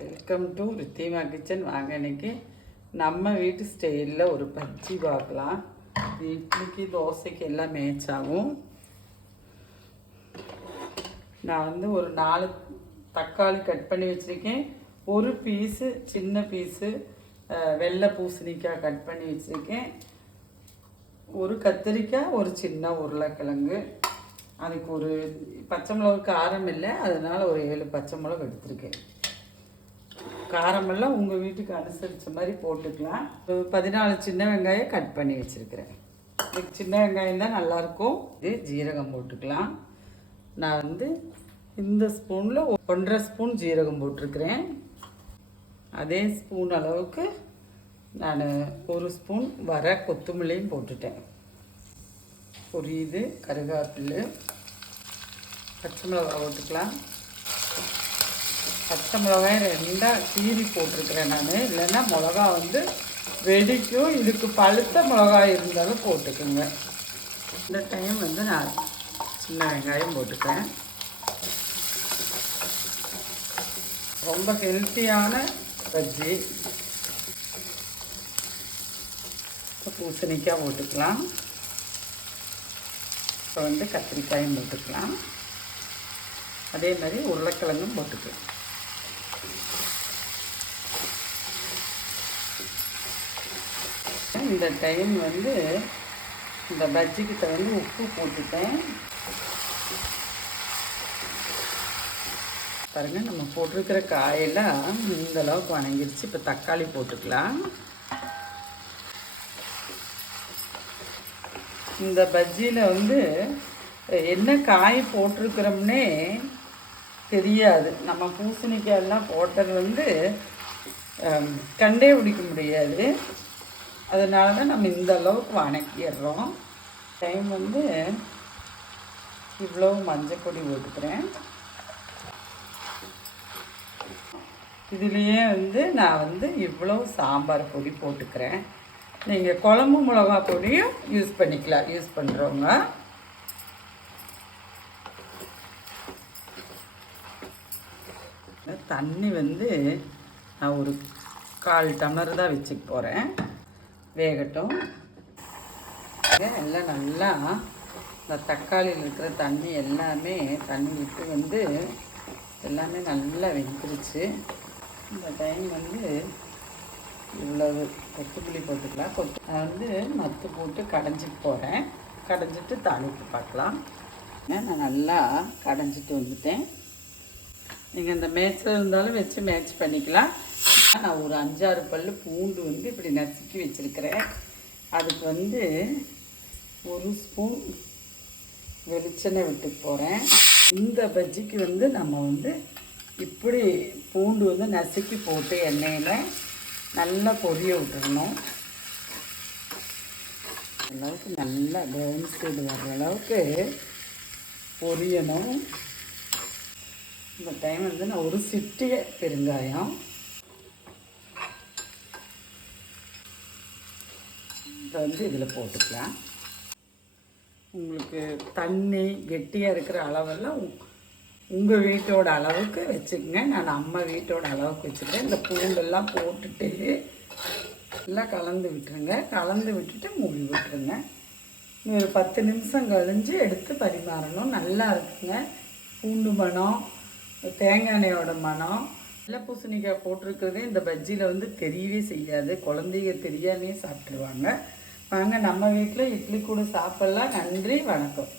Welcome to Ridhima kitchen. வாங்க, இன்னைக்கு நம்ம வீட்டு ஸ்டைலில் ஒரு பஜ்ஜி பார்க்கலாம். இட்லிக்கு தோசைக்கு எல்லாம் மேட்ச் ஆகும். நான் வந்து ஒரு 4 தக்காளி கட் பண்ணி வச்சுருக்கேன். ஒரு பீஸு சின்ன பீஸு வெள்ளை பூசணிக்காய் கட் பண்ணி வச்சுருக்கேன். ஒரு கத்திரிக்காய், ஒரு சின்ன உருளைக்கிழங்கு. அதுக்கு ஒரு பச்சை மிளகு காரம் இல்லை, அதனால் ஒரு 7 பச்சை மிளகு எடுத்துருக்கேன். காரமெல்லாம் உங்கள் வீட்டுக்கு அனுசரித்த மாதிரி போட்டுக்கலாம். 14 சின்ன வெங்காயம் கட் பண்ணி வச்சுருக்கிறேன். இதுக்கு சின்ன வெங்காயம் தான் நல்லாயிருக்கும். இது ஜீரகம் போட்டுக்கலாம். நான் வந்து இந்த ஸ்பூனில் 1.5 ஸ்பூன் ஜீரகம் போட்டிருக்கிறேன். அதே ஸ்பூன் அளவுக்கு நான் 1 ஸ்பூன் வர கொத்தமல்லியும் போட்டுட்டேன். பொரியுது கருவேப்பிலை, பச்சை மிளகா போட்டுக்கலாம். பச்சை மிளகாய் 2 கீரி போட்டிருக்கிறேன் நான், இல்லைன்னா மிளகா வந்து வெடிக்கும். இதுக்கு பழுத்த மிளகாய் இருந்தாலும் போட்டுக்குங்க. இந்த டைம் வந்து நான் சின்ன வெங்காயம் போட்டுக்கிறேன். ரொம்ப ஹெல்த்தியான பஜ்ஜி. பூசணிக்காய் போட்டுக்கலாம். இப்போ வந்து கத்திரிக்காயும் போட்டுக்கலாம். அதே மாதிரி உருளைக்கிழங்கும் போட்டுக்கலாம். இந்த டைம் வந்து இந்த பஜ்ஜிக்கிட்ட வந்து உப்பு போட்டுட்டேன். பாருங்கள், நம்ம போட்டிருக்கிற காயெல்லாம் இந்த அளவுக்கு வணங்கிருச்சு. இப்போ தக்காளி போட்டுக்கலாம். இந்த பஜ்ஜியில் வந்து என்ன காய் போட்டிருக்கிறோம்னே தெரியாது. நம்ம பூசணிக்காயெல்லாம் போட்டது வந்து கண்டே பிடிக்க முடியாது. அதனால தான் நம்ம இந்த அளவுக்கு வணக்கிடுறோம். டைம் வந்து இவ்வளோ மஞ்சள் பொடி போட்டுக்கிறேன். இதுலேயே வந்து நான் வந்து இவ்வளோ சாம்பார் பொடி போட்டுக்கிறேன். நீங்கள் குழம்பு மிளகா பொடியும் யூஸ் பண்ணிக்கலாம், யூஸ் பண்ணுறவங்க. தண்ணி வந்து நான் ஒரு 1/4 டம்ளர் தான் வச்சுக்க போகிறேன். வேகட்டும். எல்லாம் நல்லா இந்த தக்காளியில் இருக்கிற தண்ணி எல்லாமே தண்ணி விட்டு வந்து எல்லாமே நல்லா வெந்துருச்சு. இந்த டைம் வந்து இவ்வளவு கொத்தமல்லி போட்டுக்கலாம். நான் வந்து மத்து போட்டு கடைஞ்சிட்டு போகிறேன். கடைஞ்சிட்டு தாளிப்பு பார்க்கலாம். நான் நல்லா கடைஞ்சிட்டு வந்துட்டேன். நீங்கள் இந்த மேட்சில் இருந்தாலும் வச்சு மேட்ச் பண்ணிக்கலாம். நான் ஒரு 5-6 பல் பூண்டு வந்து இப்படி நசுக்கி வச்சுருக்கிறேன். அதுக்கு வந்து 1 ஸ்பூன் வெளிச்செண்ணெய் விட்டு போகிறேன். இந்த பஜ்ஜிக்கு வந்து நம்ம வந்து இப்படி பூண்டு வந்து நசுக்கி போட்டு எண்ணெயில் நல்லா பொரிய விட்டுறணும். அளவுக்கு நல்லா ப்ரௌன் சைடு வர்ற அளவுக்கு பொரியணும். இந்த டைம் வந்து நான் ஒரு சிட்டிகை பெருங்காயம், இதை வந்து இதில் போட்டுக்கலாம். உங்களுக்கு தண்ணி கெட்டியாக இருக்கிற அளவெல்லாம் உங்கள் வீட்டோட அளவுக்கு வச்சுக்கோங்க. நான் நம்ம வீட்டோட அளவுக்கு வச்சுக்கிறேன். இந்த பூண்டெல்லாம் போட்டுட்டு எல்லாம் கலந்து விட்டுருங்க. கலந்து விட்டுட்டு மூடி விட்டுருங்க. ஒரு 10 நிமிஷம் கழிஞ்சு எடுத்து பரிமாறணும். நல்லா இருக்குங்க. பூண்டு மணம், தேங்காய் எண்ணெயோட மணம், வெள்ளை பூசணிக்காய் போட்டிருக்கிறதே இந்த பஜ்ஜியில் வந்து தெரியவே செய்யாது. குழந்தைங்க தெரியாமே சாப்பிட்ருவாங்க. வாங்க, நம்ம வீட்டில் இட்லி கூட சாப்பிட்லாம். நன்றி, வணக்கம்.